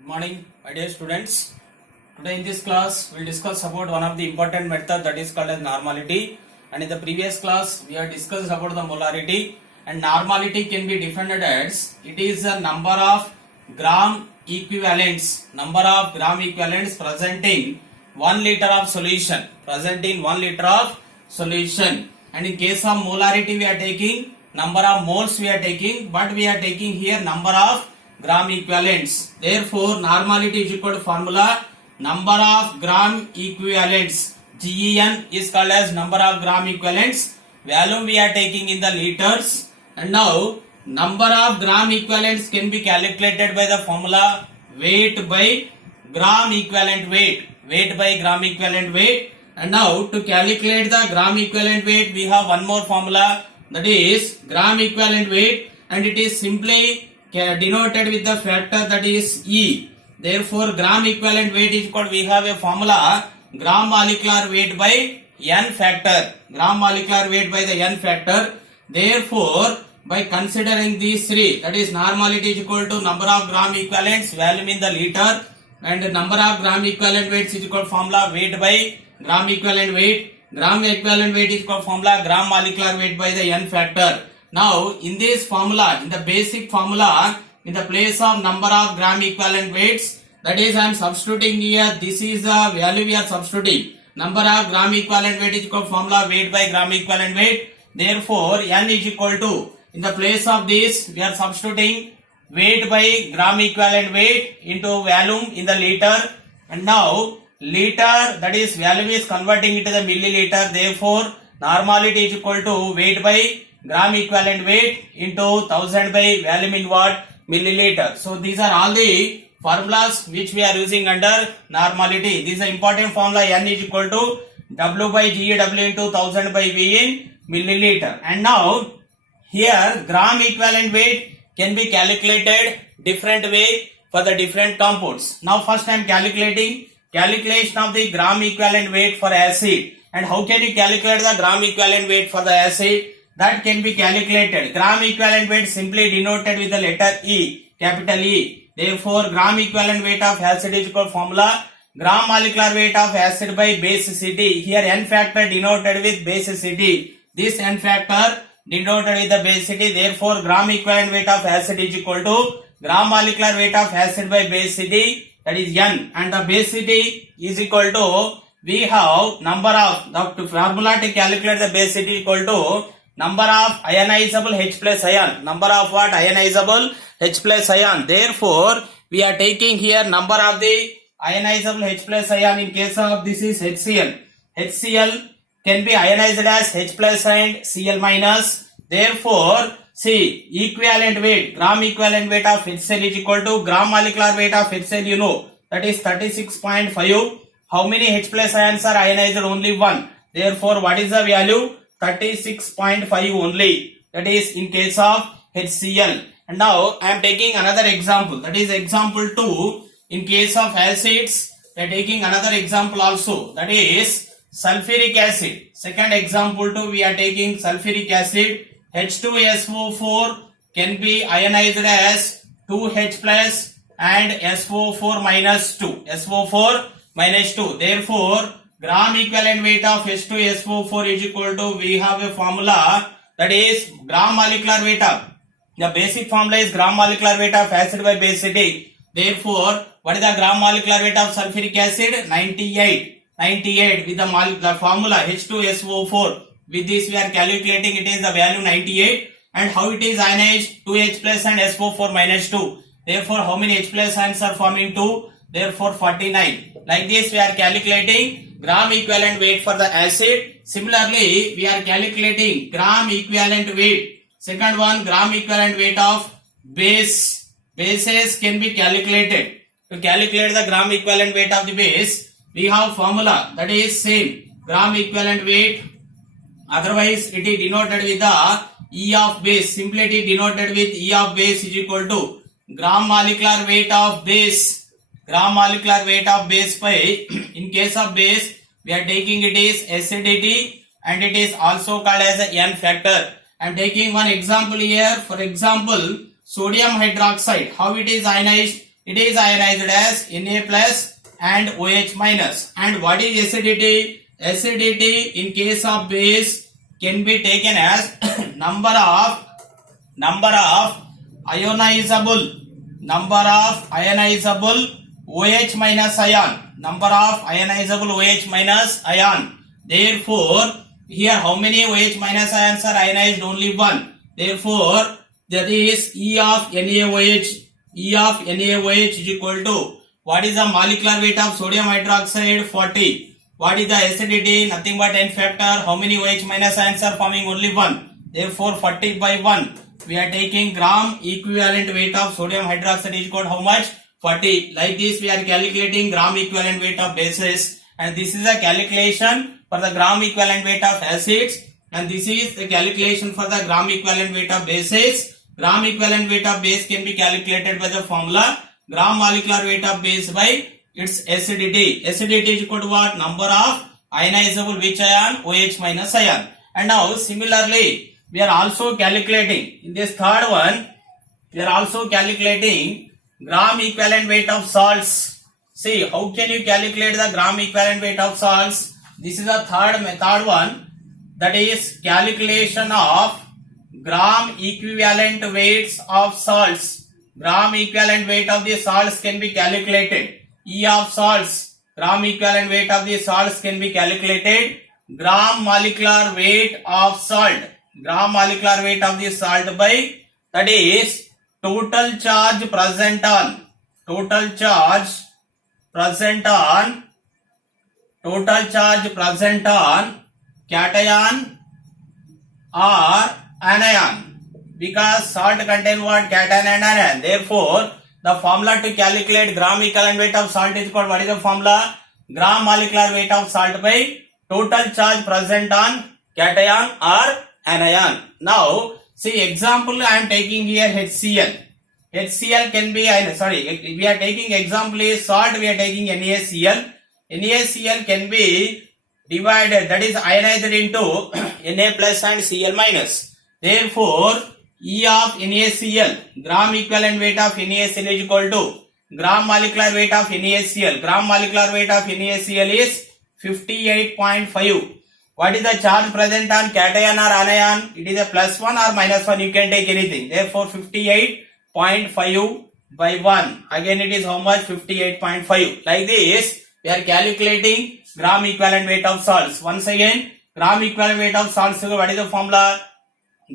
Good morning, my dear students. Today in this class, we'll discuss about one of the important method that is called as normality. And in the previous class, we have discussed about the molarity. And normality can be defined as it is a number of gram equivalents, present in 1 liter of solution, And in case of molarity, we are taking number of moles we are taking, but we are taking here number of gram equivalents. Therefore, normality is equal to formula number of gram equivalents. GEN is called as number of gram equivalents. Volume we are taking in the liters. And now, number of gram equivalents can be calculated by the formula weight by gram equivalent weight. And now, to calculate the gram equivalent weight, we have one more formula, that is gram equivalent weight, and it is simply denoted with the factor that is E. Therefore, gram equivalent weight is called, we have a formula gram molecular weight by N factor. Therefore, by considering these three, that is normality is equal to number of gram equivalents, volume in the liter, and number of gram equivalent weights is equal to formula weight by gram equivalent weight. Gram equivalent weight is called formula gram molecular weight by the N factor. Now, in this formula, in the basic formula, in the place of number of gram equivalent weights, that is I am substituting here, this is the value we are substituting. Number of gram equivalent weight is called formula weight by gram equivalent weight. Therefore, N is equal to, in the place of this, we are substituting weight by gram equivalent weight into volume in the liter. And now, liter, that is volume is converting into the milliliter. Therefore, normality is equal to weight by gram equivalent weight into 1000 by volume in what? Milliliter. So these are all the formulas which we are using under normality. This is an important formula. N is equal to W by GAW into 1000 by V in milliliter. And now here gram equivalent weight can be calculated different way for the different compounds. Now first I am calculation of the gram equivalent weight for acid. And how can you calculate the gram equivalent weight for the acid? That can be calculated. Gram equivalent weight simply denoted with the letter E, capital E. Therefore, gram equivalent weight of acid is equal to formula gram molecular weight of acid by basicity. Here N factor denoted with basicity. This N factor denoted with the basicity. Therefore, gram equivalent weight of acid is equal to gram molecular weight of acid by basicity, that is N. And the basicity is equal to, we have number of, the formula to calculate the basicity equal to number of ionizable H plus ion. Number of what? Ionizable H plus ion. Therefore, we are taking here number of the ionizable H plus ion. In case of this is HCl. HCl can be ionized as H plus and Cl minus. Therefore, see, equivalent weight, gram equivalent weight of HCl is equal to gram molecular weight of HCl, you know, that is 36.5. How many H plus ions are ionized? Only one. Therefore, what is the value? 36.5 only. That is in case of HCl. And now I am taking another example. That is example 2. In case of acids, we are taking another example also. That is sulfuric acid. Second example 2, we are taking sulfuric acid. H2SO4 can be ionized as 2H plus and SO4 minus 2. Therefore, gram equivalent weight of H2SO4 is equal to, we have a formula, that is gram molecular weight of, the basic formula is gram molecular weight of acid by basicity. Therefore, what is the gram molecular weight of sulfuric acid? 98 with the formula H2SO4. With this we are calculating, it is the value 98. And how it is ionized? 2H plus and SO4 minus 2. Therefore, how many H plus ions are forming? 2. Therefore, 49. Like this we are calculating gram equivalent weight for the acid. Similarly, we are calculating gram equivalent weight. Second one, gram equivalent weight of base. Bases can be calculated. To calculate the gram equivalent weight of the base, we have formula, that is same, gram equivalent weight. Otherwise, it is denoted with the E of base. Simply it is denoted with E of base is equal to gram molecular weight of base. Gram molecular weight of base by, in case of base, we are taking it is acidity and it is also called as a N factor. I am taking one example here. For example, sodium hydroxide, how it is ionized? It is ionized as Na plus and OH minus. And what is acidity? Acidity in case of base can be taken as number of ionizable OH minus ion, number of ionizable OH minus ion. Therefore, here how many OH minus ions are ionized? Only one. Therefore, that is E of NaOH. E of NaOH is equal to, what is the molecular weight of sodium hydroxide? 40. What is the acidity? Nothing but n factor. How many OH minus ions are forming? Only one. Therefore, 40 by 1. We are taking gram equivalent weight of sodium hydroxide is equal to how much? 40. Like this, we are calculating gram equivalent weight of bases, and this is a calculation for the gram equivalent weight of acids, and this is the calculation for the gram equivalent weight of bases. Gram equivalent weight of base can be calculated by the formula gram molecular weight of base by its acidity. Acidity is equal to what? Number of ionizable which ion? OH minus ion. And now similarly, we are also calculating in this third one, we are also calculating gram equivalent weight of salts. See, how can you calculate the gram equivalent weight of salts? This is the third method one, that is calculation of gram equivalent weights of salts. Gram equivalent weight of the salts can be calculated. E of salts, gram equivalent weight of the salts can be calculated. Gram molecular weight of salt, gram molecular weight of the salt by, that is total charge present on cation or anion, because salt contain what? Cation and anion. Therefore, the formula to calculate gram equivalent weight of salt is called, what is the formula? Gram molecular weight of salt by total charge present on cation or anion. Now, see example I am taking here HCl. HCl can be, we are taking example is salt, we are taking NaCl. NaCl can be divided, that is ionized into Na plus and Cl minus. Therefore, E of NaCl, gram equivalent weight of NaCl is equal to gram molecular weight of NaCl. Gram molecular weight of NaCl is 58.5. What is the charge present on cation or anion? It is a plus 1 or minus 1. You can take anything. Therefore, 58.5 by 1. Again, it is how much? 58.5. Like this, we are calculating gram equivalent weight of salts. Once again, gram equivalent weight of salts. What is the formula?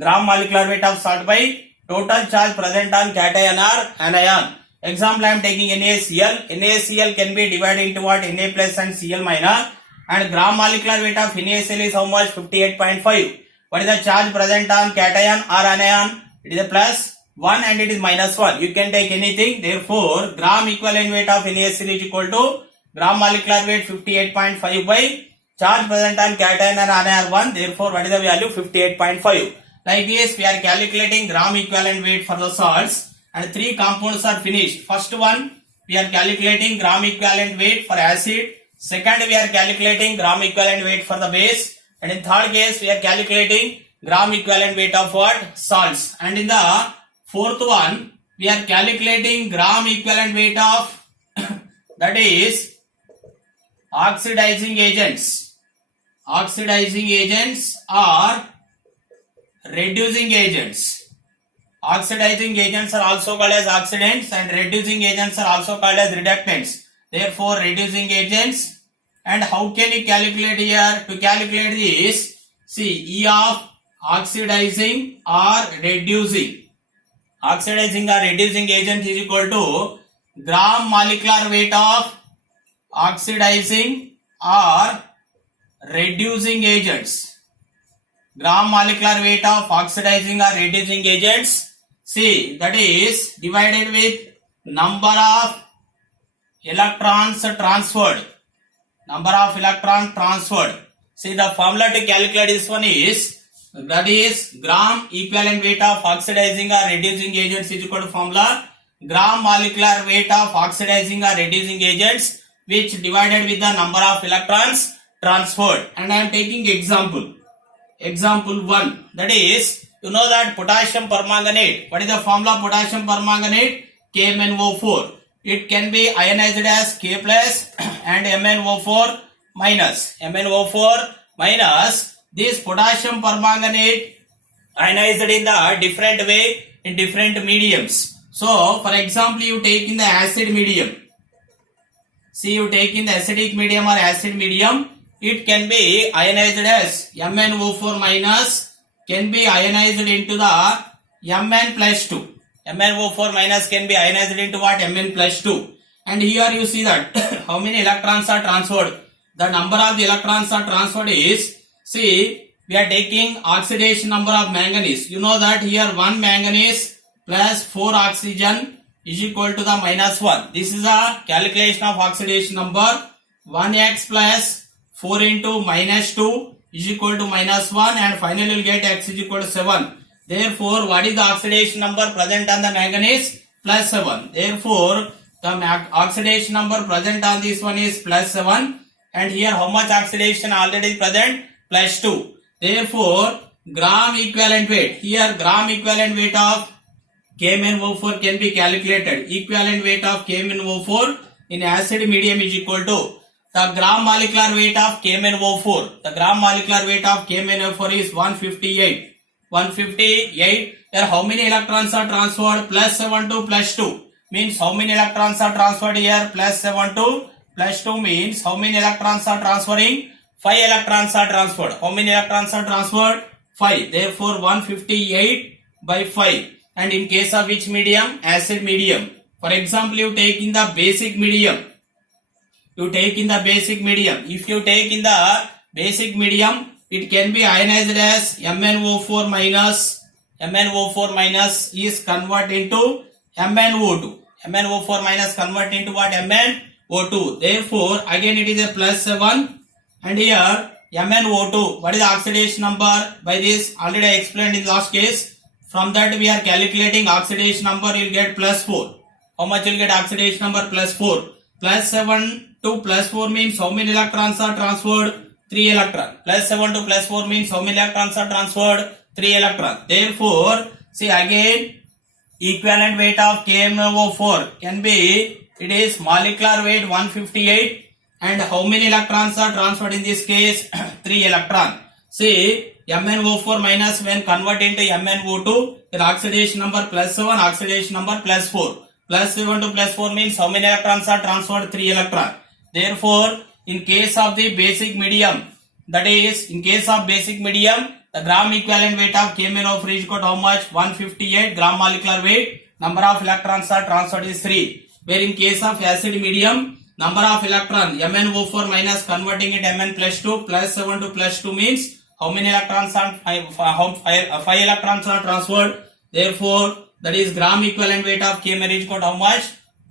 Gram molecular weight of salt by total charge present on cation or anion. Example, I am taking NaCl. NaCl can be divided into what? Na plus and Cl minus. And gram molecular weight of NaCl is how much? 58.5. What is the charge present on cation or anion? It is a plus 1 and it is minus 1. You can take anything. Therefore, gram equivalent weight of NaCl is equal to gram molecular weight 58.5 by charge present on cation and anion 1. Therefore, what is the value? 58.5. Like this, we are calculating gram equivalent weight for the salts, and 3 compounds are finished. First one, we are calculating gram equivalent weight for acid. Second, we are calculating gram equivalent weight for the base. And in third case, we are calculating gram equivalent weight of what? Salts. And in the fourth one, we are calculating gram equivalent weight of that is oxidizing agents. Oxidizing agents or reducing agents. Oxidizing agents are also called as oxidants, and reducing agents are also called as reductants. Therefore, reducing agents. And how can you calculate here? To calculate this, see, E of oxidizing or reducing. Oxidizing or reducing agent is equal to gram molecular weight of oxidizing or reducing agents. Gram molecular weight of oxidizing or reducing agents. See, that is divided with number of electrons transferred. Number of electrons transferred. See, the formula to calculate this one is, that is gram equivalent weight of oxidizing or reducing agents is equal to formula gram molecular weight of oxidizing or reducing agents which divided with the number of electrons transferred. And I am taking example. Example 1, that is, you know that potassium permanganate. What is the formula of potassium permanganate? KMnO4. it can be ionized as K plus and MnO4 minus. MnO4 minus. This potassium permanganate ionized in the different way in different mediums. So, for example, you take in the acid medium. See, you take in the acidic medium or acid medium, it can be ionized as MnO4 minus can be ionized into the Mn plus 2. MnO4 minus can be ionized into what? Mn plus 2. And here you see that how many electrons are transferred. The number of the electrons are transferred is, see, we are taking oxidation number of manganese. You know that here 1 manganese plus 4 oxygen is equal to the minus 1. This is a calculation of oxidation number. 1x plus 4 into minus 2 is equal to minus 1, and finally you will get x is equal to 7. Therefore, what is the oxidation number present on the manganese? Plus 7. Therefore, the oxidation number present on this one is plus 7. And here how much oxidation already present? Plus 2. Therefore, gram equivalent weight. Here gram equivalent weight of KMnO4 can be calculated. Equivalent weight of KMnO4 in acid medium is equal to the gram molecular weight of KMnO4. The gram molecular weight of KMnO4 is 158. 158. Here how many electrons are transferred? Plus 7 to plus 2. Means how many electrons are transferred here? Plus 7 to plus 2 means how many electrons are transferring? 5 electrons are transferred. How many electrons are transferred? 5. Therefore 158 by 5. And in case of which medium? Acid medium. For example, you take in the basic medium. You take in the basic medium. If you take in the basic medium, it can be ionized as MnO4 minus. MnO4 minus is converted into MnO2. MnO4 minus convert into what? MnO2. Therefore, again it is a plus 7. And here MnO2. What is the oxidation number? By this already I explained in last case. From that we are calculating oxidation number. You will get plus 4. How much you will get oxidation number? Plus 4. Plus 7 to plus 4 means how many electrons are transferred? 3 electrons. Plus 7 to plus 4 means how many electrons are transferred? 3 electrons. Therefore, see again, equivalent weight of KMnO4 can be, it is molecular weight 158, and how many electrons are transferred in this case? 3 electrons. See, MnO4 minus when convert into MnO2, the oxidation number plus 7, oxidation number plus 4. Plus 7 to plus 4 means how many electrons are transferred? 3 electrons. Therefore, in case of the basic medium, that is, in case of basic medium, the gram equivalent weight of KMnO4 is equal to how much? 158 gram molecular weight. Number of electrons are transferred is 3. Where in case of acid medium, number of electrons, MnO4 minus converting it Mn plus 2, plus 7 to plus 2 means how many electrons are? 5 electrons are transferred. Therefore, that is gram equivalent weight of KMn is equal to how much?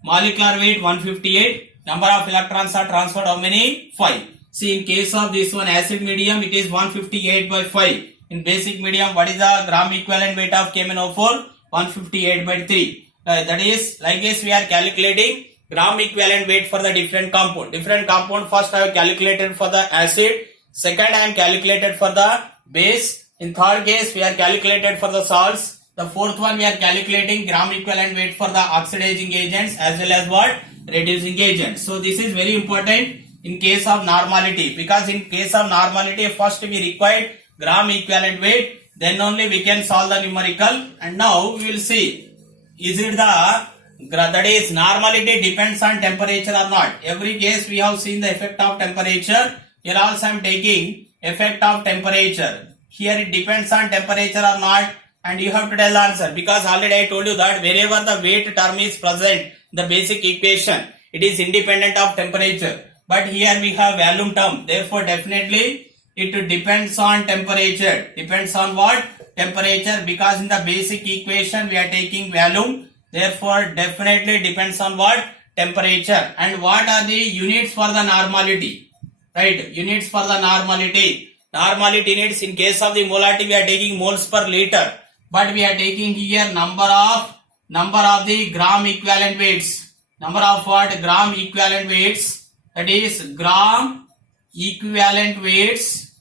Molecular weight 158. Number of electrons are transferred how many? 5. See, in case of this one acid medium, it is 158 by 5. In basic medium, what is the gram equivalent weight of KMnO4? 158 by 3. That is, like this we are calculating gram equivalent weight for the different compound. Different compound, first I have calculated for the acid. Second I am calculated for the base. In third case, we are calculated for the salts. The fourth one we are calculating gram equivalent weight for the oxidizing agents as well as what? Reducing agents. So this is very important in case of normality, because in case of normality first we require gram equivalent weight, then only we can solve the numerical. And now we will see, is it the, that is normality depends on temperature or not. Every case we have seen the effect of temperature. Here also I am taking effect of temperature. Here it depends on temperature or not, and you have to tell the answer, because already I told you that wherever the weight term is present, the basic equation, it is independent of temperature. But here we have volume term. Therefore, definitely it depends on temperature. Depends on what? Temperature, because in the basic equation we are taking volume. Therefore, definitely depends on what? Temperature. And what are the units for the normality? Right? Units for the normality. Normality units, in case of the molarity we are taking moles per liter. But we are taking here number of the gram equivalent weights. Number of what? Gram equivalent weights. That is gram equivalent weights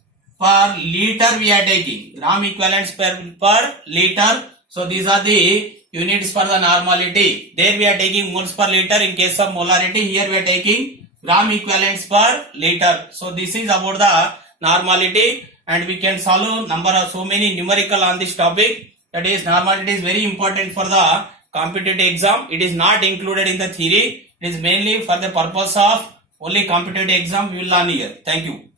per liter we are taking. Gram equivalents per liter. So these are the units for the normality. There we are taking moles per liter. In case of molarity, here we are taking gram equivalents per liter. So this is about the normality, and we can solve number of so many numerical on this topic. That is, normality is very important for the competitive exam. It is not included in the theory. It is mainly for the purpose of only competitive exam we will learn here. Thank you.